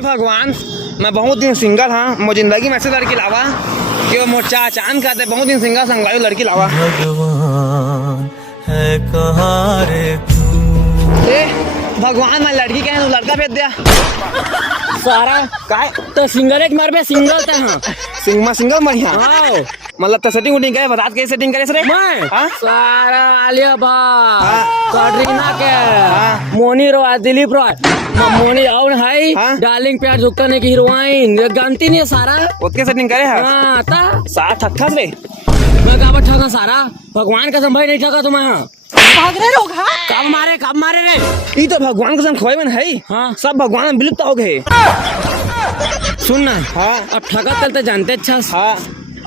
हे भगवान, मैं बहुत दिन सिंगल हाँ, मुझे जिंदगी में ऐसे लड़की लावा कि वो मोचा चांद खाते। बहुत दिन सिंगल संगवाई लड़की लावा। भगवान है कहाँ रे तू? भगवान मैं लड़की कहे लड़का भेज दिया सारा काय तो सिंगल एक मार में सिंगल था। हाँ सिंगल बढ़िया आओ मतलब तो सेटिंग उटिंग करे बता के सेटिंग करे सर मैं हाँ? सारा आलिया भट्ट हाँ। कटरीना के हाँ। मोनी रॉय दिलीप रॉय मोनी और है हाँ। डार्लिंग प्यार झुकने की हीरोइन जानती नहीं है सारा। उसके सेटिंग करे है हाँ ता साथ ठक्का रे मैं कहा ठगा सारा भगवान का संभाई नहीं ठगा तुम्हें। हाँ भाग रहे लोग। हाँ कब मारे रे ये तो भगवान कसम खोए में है। हाँ सब भगवान विलुप्त हो गए। सुन ना हाँ अब ठगा चलते जानते अच्छा हाँ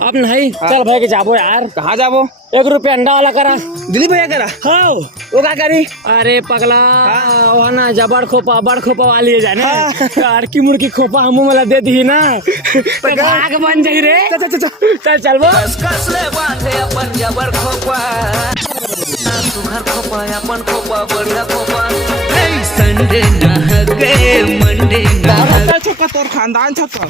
अब नहीं हाँ। चल भाई के जाबो यार। कहाँ जाबो? 1 रुपया अंडा वाला करा। दिलीप भैया करा हाँ वो क्या करी? अरे पगला हाँ। वो ना जबड़ खोपा बड़ खोपा वाली है जाने हाँ। अड़की मुड़की खोपा हमू मला दे दी ना तो भाग बन जाई रे। चल चल वो कसले बांधे अपन जबर खोपा सुघर खोपा अपन खोपा बढ़िया खोपा संडे ना गए मंडे ना छक्का तोर खानदान छक्का।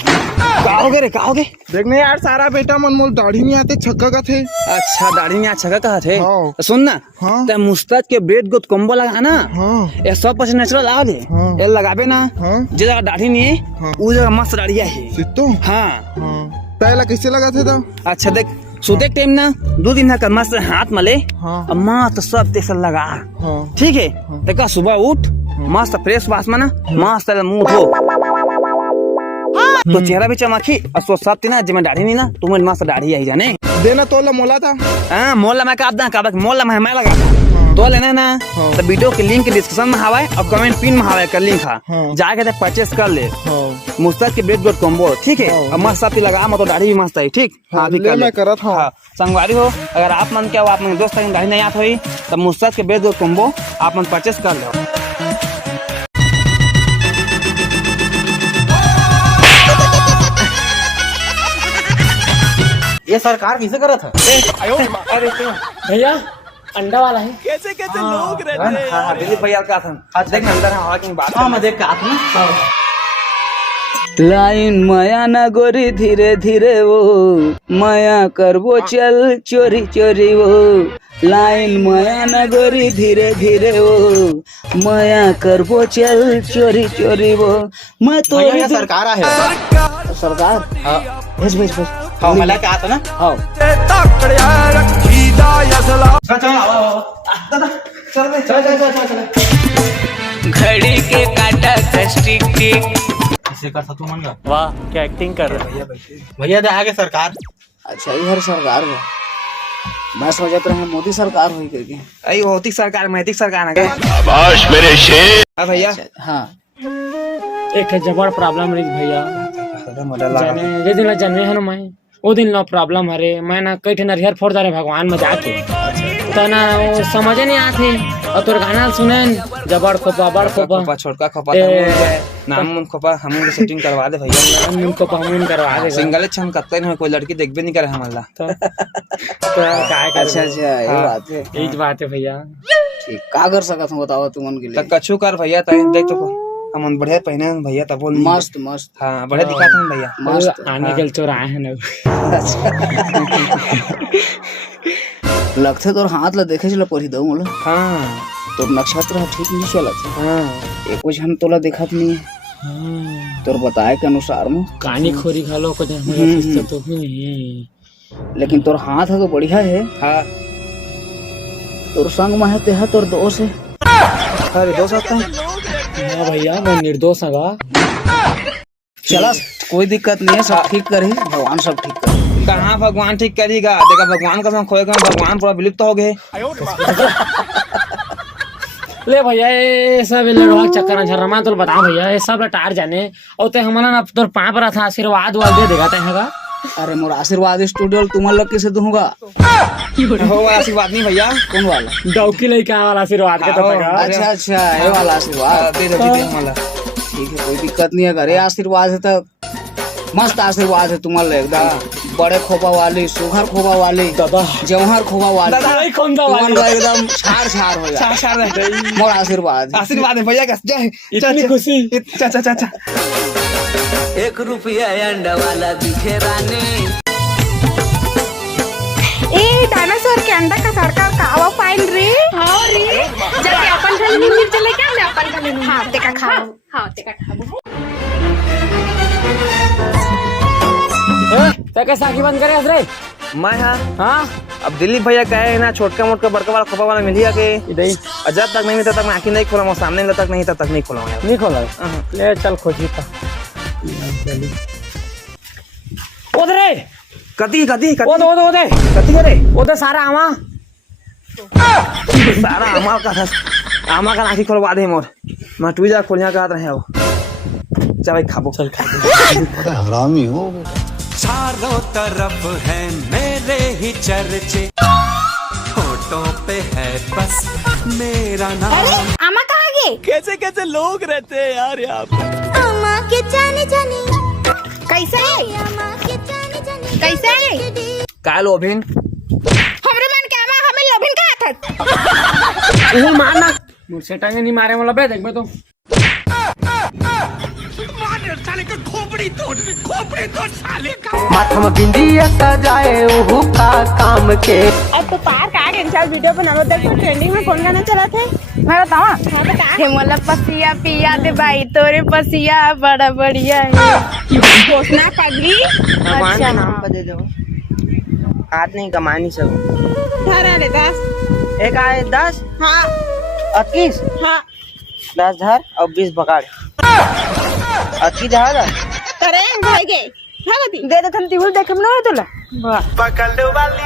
का हो गए रे का हो गए? देखने यार सारा बेटा मन मोल दाढ़ी नहीं आते छक्का का थे। अच्छा दाढ़ी में अच्छा कहा थे हाँ। तो सुन ना हाँ। ते मुस्ताद के बेड गोद कॉम्बो लगा ना हाँ ये 100% नेचुरल लगा दे। हाँ। ये लगाबे ना हाँ जे जगह दाढ़ी नहीं है हाँ। वो जगह मस्त दाढ़िया है। सिद्धू हाँ हाँ पहला कैसे लगा थे तो? अच्छा देख सोते टाइम ना 2 दिन का मस्त हाथ मले हाँ और मस्त सब तेल लगा हाँ ठीक है। देखा सुबह उठ मस्त फ्रेश वास में ना मस्त मुंह धो तो चेहरा भी चमकी और सो सब ना जिम्मे दाढ़ी नहीं ना तुम्हें मस्त दाढ़ी आई जाने देना तोला मोला था। हाँ मोला मैं काब दा मोला मैं लगा तो लेना ना हाँ। तो वीडियो के लिंक डिस्क्रिप्शन में हवा और कमेंट पिन में हवा कर लिंक है हाँ। जाके परचेस कर ले हाँ मुस्ताद के बेड गोद कॉम्बो ठीक है। हाँ। और मस्त साथी लगा मतलब दाढ़ी भी मस्त है ठीक। हाँ, अभी ले कर ले मैं करत हूँ। हाँ संगवारी हो अगर आप मन क्या आप मन दोस्त दाढ़ी नहीं आत हुई तो मुस्ताद के बेड गोद कॉम्बो आप मन परचेस कर लो। ये सरकार किसे करत है? अरे भैया अंडा वाला है। हाँ दिलीप भैया का था देख अंदर हवा की बात हाँ मैं देख के आता ना। लाइन माया ना गोरी धीरे धीरे वो माया करबो चल चोरी चोरी वो लाइन माया ना गोरी धीरे धीरे वो माया करबो चल चोरी चोरी वो मैं तो भैया ये सरकार है। सरकार हाँ भेज भेज भेज हाँ मैं लेके आता ना। हाँ घड़ी के काटा टिक टिक इसे कर तू मन का वाह क्या एक्टिंग कर रहे हैं भैया दे आगे सरकार। अच्छा इधर सरकार हो मैं सोचत रहा मोदी सरकार हुई करके। अरे होती सरकार मैतिक सरकार है क्या मेरे शेर भैया। हाँ एक जबर प्रॉब्लम रही भैया जाने जे दिन जन्मे है ना मैं वो दिन ला प्रॉब्लम हरे मैं ना कई ठन हरिहर फोड़ रहे भगवान में जाके तो ना वो समझ नहीं आते और तोर गाना सुने जबर खोपा बड़ खोपा छोटका खोपा ए, नाम खोपा हम सेटिंग करवा दे भैया उनको पहुन करवा दे सिंगल छन कत्ते नहीं कोई लड़की देखबे नहीं करे हमला तो काय कर अच्छा अच्छा ये बात है। यही बात है भैया। ठीक का कर सकत हूँ बताओ तुमन के तो लिए। कछु कर भैया तय देख तो हम बढ़िया पहने हैं भैया तब बोल मस्त मस्त हाँ बढ़िया दिखाते हैं भैया मस्त आने के चोर आए हैं ना लगते तोर हाथ ला देखे चला पढ़ी दऊ मोला हाँ तोर नक्षत्र ठीक नहीं चलत है। हाँ एको झन तोला देखत नहीं है तोर बताए के अनुसार में कानी खोरी खालो को तो लेकिन तोर हाथ है तो बढ़िया है। हाँ तोर संग में है तेहा तोर दोस्त है। अरे दोस्त आता है हाँ भैया मैं निर्दोष हगा। चला कोई दिक्कत नहीं है सब ठीक करी भगवान सब ठीक कर। कहाँ भगवान ठीक करेगा देखा भगवान का सब खोएगा भगवान पूरा विलुप्त हो गए। ले भैया ये सब लड़वा चक्कर न झरमा तो बता भैया ये सब लटार जाने और ते हमला ना तोर पाप रहा था आशीर्वाद वाल दे देगा तेगा। अरे मोर आशीर्वाद स्टूडियो तुम लोग किसे दूंगा हो आशीर्वाद नहीं भैया कौन वाला डौकी लेके वाला आशीर्वाद के तो तेगा। अच्छा अच्छा ये वाला आशीर्वाद दे दो हमला ठीक है कोई दिक्कत नहीं है घरे आशीर्वाद है तो मस्त आशीर्वाद है तुम्हारे एकदम बड़े खोपा वाली सुघर खोपा वाली दादा जौहर खोपा वाली दादा कौन दा वाली तुम्हारा एकदम छार छार हो जाए शार रहते मोर आशीर्वाद आशीर्वाद है भैया का जय इतनी खुशी अच्छा अच्छा अच्छा 1 रुपया अंडा वाला दिखे रानी। ए डायनासोर के अंडा का सड़का खावा पाइन रे। हां रे जाके अपन खाली नीचे चले क्या ले अपन खाली। हां तेका खाओ। हां तेका खाबो। तके साकी बंद करे रे। मैं हाँ हां अब दिलीप भैया कहे ना छोटका मोटका बड़का वाला खोपा वाला मिलिया के इधर जब तक नहीं तब तक मैं आँखें नहीं खोला मैं सामने तक नहीं तब तक नहीं खोला मैं। नहीं खोला ले चल खोजी था उधर रे कती कती ओदे ओदे ओदे कती करे ओदे सारा आमा सारा आमा का था आमा का आँखें खोलवा दे मोर मैं तू जा खोलिया का रहे हो चल भाई खाबो चल खाबो हरामी हो। चारों तरफ है मेरे ही चर्चे, होठों पे है बस मेरा नाम। आमा कहाँ गए? कैसे कैसे लोग रहते हैं यार यहाँ पे। आमा के जाने जाने कैसे है? कैसे है? का लोभिन हमरे मन के आमा हमें लोभिन का था। इन्हें मारना मुझसे टांगे नहीं मारे वाला बे देख बे तो माथा में बिंदिया सजाए ओहू का काम के। अब तो पार्क आ गए चल वीडियो बना लो देख ट्रेंडिंग में कौन गाना चला थे मैं बतावा। हां बता हे मोला पसिया पिया दे भाई तोरे पसिया बड़ा बढ़िया है घोषणा पगली। भगवान अच्छा का नाम पर दे दो आज नहीं कमानी सब। धरा ले 10 एक आए 10 हां 21 हां 10 धर और 20 पकड़ 21 धर करे भाई गए भागती दे दे थम टीवी देखम न तोला पकड़ वाली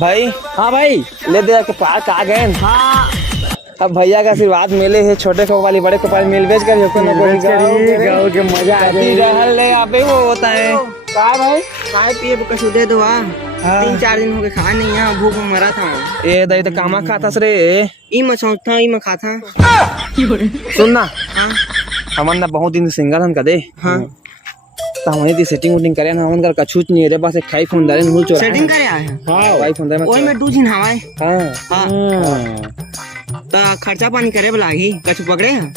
भाई हाँ भाई ले दे के पार्क आ गए हाँ अब भैया का आशीर्वाद मिले है छोटे को वाली बड़े को पास मिल बेच कर गाँव के मजा आ रहल ले अबे वो होता है का भाई खाए पिए कछु दे दो 3-4 दिन हो गए खा नहीं है भूख में मरा था। ए दही तो कामा खाता रे ई में सोचता ई में खाता। सुन ना हमन ना बहुत दिन सिंगल हन कदे हाँ तो हमने दी सेटिंग उटिंग करे ना हमन कर कछूच नहीं रे बस एक खाई फोन दारे हुल चोरा सेटिंग करे आए हैं हां भाई फोन दारे ओई में 2 दिन हवाए। हां हां तो खर्चा पानी करे बुलागी कछु पकड़े हैं।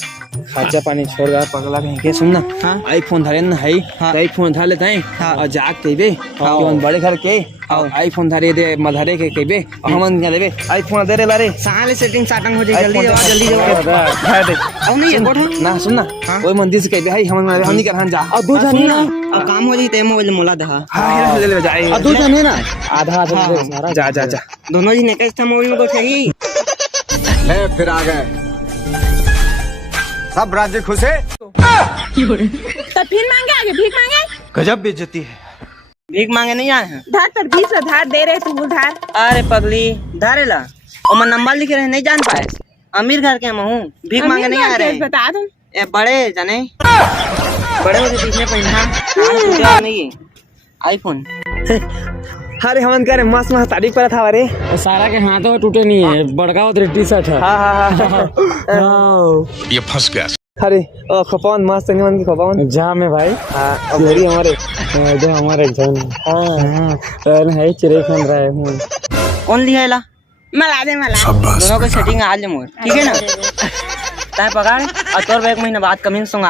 खर्चा पानी छोड़ दा पगला कहीं के सुन ना हाँ। आईफोन धरे ना है आईफोन धर लेते हैं और जाग केबे और बड़े घर के और आईफोन धरे दे मधरे के केबे और हमन के लेबे आईफोन दे रे लारे साले सेटिंग साटंग हो जाए जल्दी जाओ जल्दी जाओ। धर दे अब नहीं है कोठा ना सुन ना ओई मंदिर से केबे है हमन हमनी कर हन जा और दो जन है ना अब काम हो जाए ते मोबाइल मोला दहा। हां ले ले जाए और दो जन है ना आधा आधा सारा जा जा जा दोनों जी नेक्स्ट टाइम मोबाइल में बैठे ही ले फिर आ गए सब राज्य खुश है। तो फिर मांगे आगे भीख मांगे गजब बेइज्जती है। भीख मांगे नहीं आए हैं। धार पर 20 धार दे रहे तू धार अरे पगली धारेला और मैं नंबर लिखे रहे नहीं जान पाए अमीर घर के महू भीख मांगे नहीं आ रहे बता दूं ए बड़े जाने बड़े होते पीछे पहना नहीं आईफोन। अरे हमन करे मस्त मस्त तारीफ करा था अरे सारा के हाथों में टूटे नहीं है बड़का उधर टी शर्ट है हां हां ये फंस गया। अरे ओ खपावन मस्त निमन की खपावन जा में भाई हां अब मेरी हमारे जो हमारे एग्जाम हां है चिरे खान रहा है हूं कौन लिया ला मला दे मला दोनों को सेटिंग आज मोर ठीक है ना ताए पकड़ और तोर 1 महीना बाद कमिंग सॉन्ग